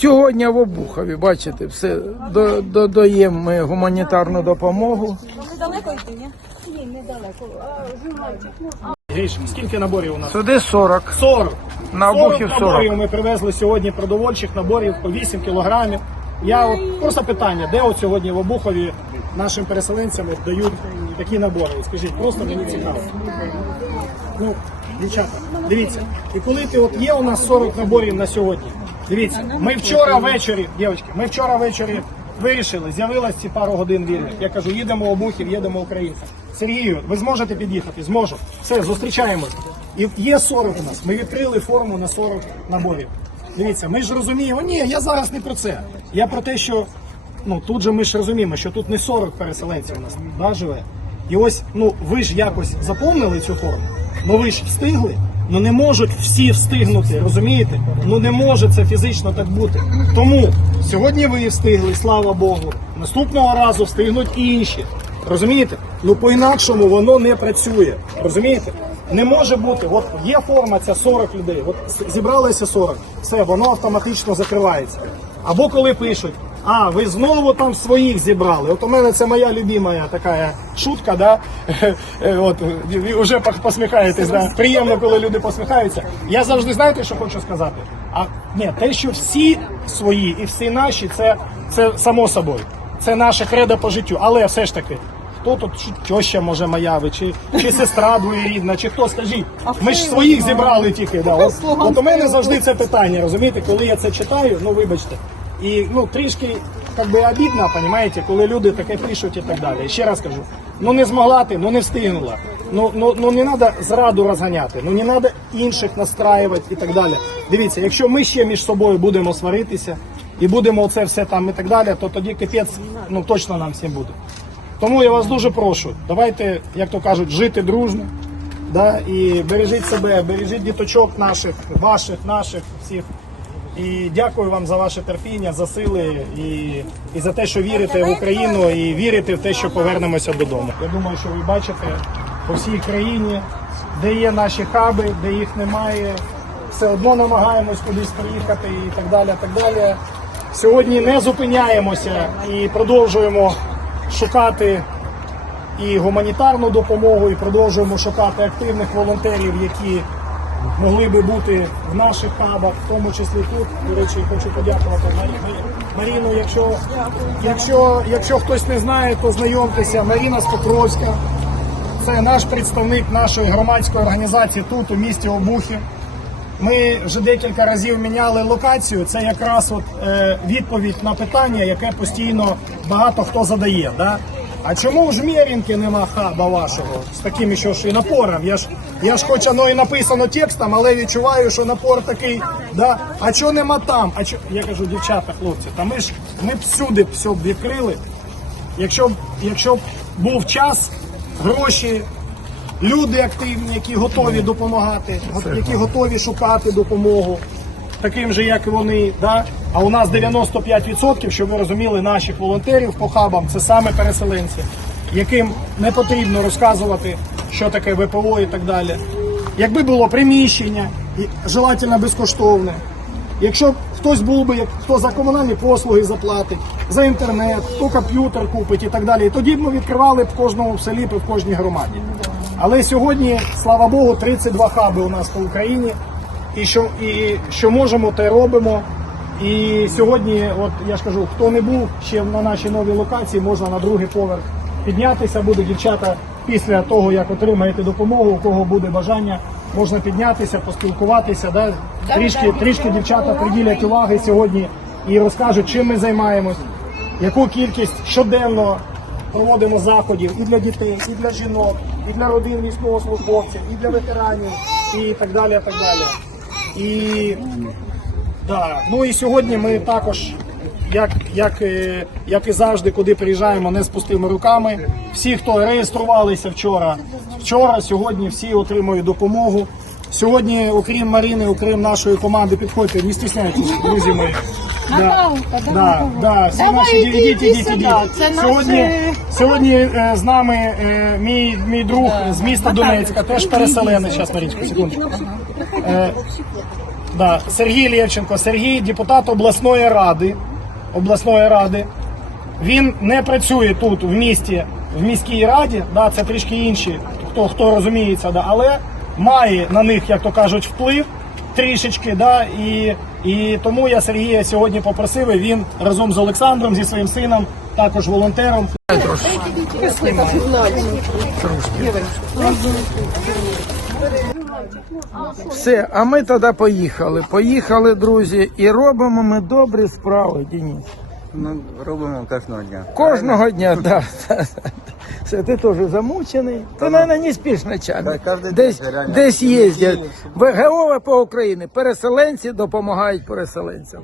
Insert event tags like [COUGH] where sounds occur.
Сьогодні в Обухові, бачите, все до, додаємо ми гуманітарну допомогу. Далеко йти, ні? Ні, недалеко. Гріш, скільки наборів у нас? Сюди 40. 40. На Обухів 40. наборів ми привезли сьогодні продовольчих наборів по 8 кілограмів. Я от просто питання, де от сьогодні в Обухові нашим переселенцям от дають такі набори? От Скажіть, просто мені цікаво. Ну, дівчата, дивіться, і коли ти от є у нас 40 наборів на сьогодні, дивіться, ми вчора ввечері, дівчатки, ми вчора ввечері вирішили, з'явилось ці пару годин вільних. Я кажу, їдемо Обухів, їдемо українцям. Сергію, ви зможете під'їхати? Зможу. Все, зустрічаємось. І є 40 у нас. Ми відкрили форму на 40 наборів. Дивіться, ми ж розуміємо, ні, я зараз не про це. Я про те, що ну тут же ми ж розуміємо, що тут не 40 переселенців у нас да, живе. І ось, ну ви ж якось заповнили цю форму. Ну ви ж встигли. Ну не можуть всі встигнути, розумієте? Ну не може це фізично так бути. Тому сьогодні ви встигли, слава Богу. Наступного разу встигнуть інші. Розумієте? Ну по-інакшому воно не працює. Розумієте? Не може бути, от є форма ця 40 людей, от зібралися 40, все, воно автоматично закривається. Або коли пишуть, а ви знову там своїх зібрали. От у мене це моя любима така шутка, да? [LAUGHS] Е, От ви вже посміхаєтесь, да? приємно, коли люди посміхаються. Я завжди знаєте, що хочу сказати? А ні, те, що всі свої і всі наші, це, це само собою. Це наше кредо по життю. Але все ж таки, хто тут чи теща може моя, ви, чи, чи сестра двоєрідна, чи хто скажіть. Ми ж своїх зібрали тільки. Да. От, от у мене завжди це питання, розумієте, коли я це читаю, ну вибачте. І ну трішки як би обідно, розумієте, коли люди таке пишуть і так далі. І ще раз кажу, ну не змогла ти, ну не встигнула. Ну, ну, ну не треба зраду розганяти, ну не треба інших настраювати і так далі. Дивіться, якщо ми ще між собою будемо сваритися і будемо це все там і так далі, то тоді капець ну точно нам всім буде. Тому я вас дуже прошу, давайте, як то кажуть, жити дружно. Да, і бережіть себе, бережіть діточок наших, ваших, наших всіх. І дякую вам за ваше терпіння, за сили і, і за те, що вірите в Україну і вірите в те, що повернемося додому. Я думаю, що ви бачите по всій країні, де є наші хаби, де їх немає. Все одно намагаємось кудись приїхати і так далі. Так далі. Сьогодні не зупиняємося і продовжуємо шукати і гуманітарну допомогу, і продовжуємо шукати активних волонтерів, які могли би бути в наших хабах, в тому числі тут. До речі, хочу подякувати Марі- Марі- Маріну. Якщо, якщо, якщо хтось не знає, то знайомтеся. Маріна Спокровська. Це наш представник нашої громадської організації тут, у місті Обухів. Ми вже декілька разів міняли локацію. Це якраз от е, відповідь на питання, яке постійно багато хто задає. Да? А чому в Жмерінки нема хаба вашого з таким що ж і напором? Я ж я ж хоч воно і написано текстом, але відчуваю, що напор такий. Да? А чого нема там? А чо... я кажу, дівчата, хлопці, та ми ж ми б всюди все б відкрили. Якщо б якщо б був час, гроші, люди активні, які готові допомагати, які готові шукати допомогу, таким же, як і вони. Да? А у нас 95%, щоб ви розуміли, наших волонтерів по хабам це саме переселенці, яким не потрібно розказувати, що таке ВПО і так далі. Якби було приміщення, желательно безкоштовне. Якщо хтось був би, як хто за комунальні послуги заплатить, за інтернет, хто комп'ютер купить і так далі, тоді б ми відкривали б в кожному селі, в кожній громаді. Але сьогодні, слава Богу, 32 хаби у нас по Україні. І що, і що можемо, те робимо. І сьогодні, от я ж кажу, хто не був ще на нашій новій локації, можна на другий поверх піднятися. Буде дівчата після того, як отримаєте допомогу, у кого буде бажання, можна піднятися, поспілкуватися. Да? Трішки, трішки дівчата приділять уваги сьогодні і розкажуть, чим ми займаємось, яку кількість щоденно проводимо заходів і для дітей, і для жінок, і для родин військовослужбовців, і для ветеранів, і так далі. Так далі. І Да. Ну і сьогодні ми також, як, як, е, як і завжди, куди приїжджаємо, не з пустими руками. Всі, хто реєструвалися вчора, вчора, сьогодні всі отримують допомогу. Сьогодні, окрім Марини, окрім нашої команди, підходьте, не стісняйтесь, друзі мої. Да, да, да, всі Давай, наші ідіть, ідіть, ідіть, сюди. Це наш, Сьогодні, сьогодні е, з нами е, мій, мій друг з міста Донецька, теж переселенець. Зараз, Марічка, секундочку. Е, Да, Сергій Лєвченко, Сергій депутат обласної ради. Обласної ради. Він не працює тут, в місті, в міській раді, да, це трішки інші, хто, хто розуміється, да, але має на них, як то кажуть, вплив трішечки. Да, і, і тому я Сергія сьогодні попросив, і він разом з Олександром, зі своїм сином, також волонтером, Все, а ми тоді поїхали. Поїхали, друзі, і робимо ми добрі справи, Денис. Ну, робимо кожного дня. Кожного дня, да, да, да. Все, ти теж замучений. Ти, мабуть, не. Так, кожен день, Десь, реально. десь їздять. ВГО по Україні. Переселенці допомагають переселенцям.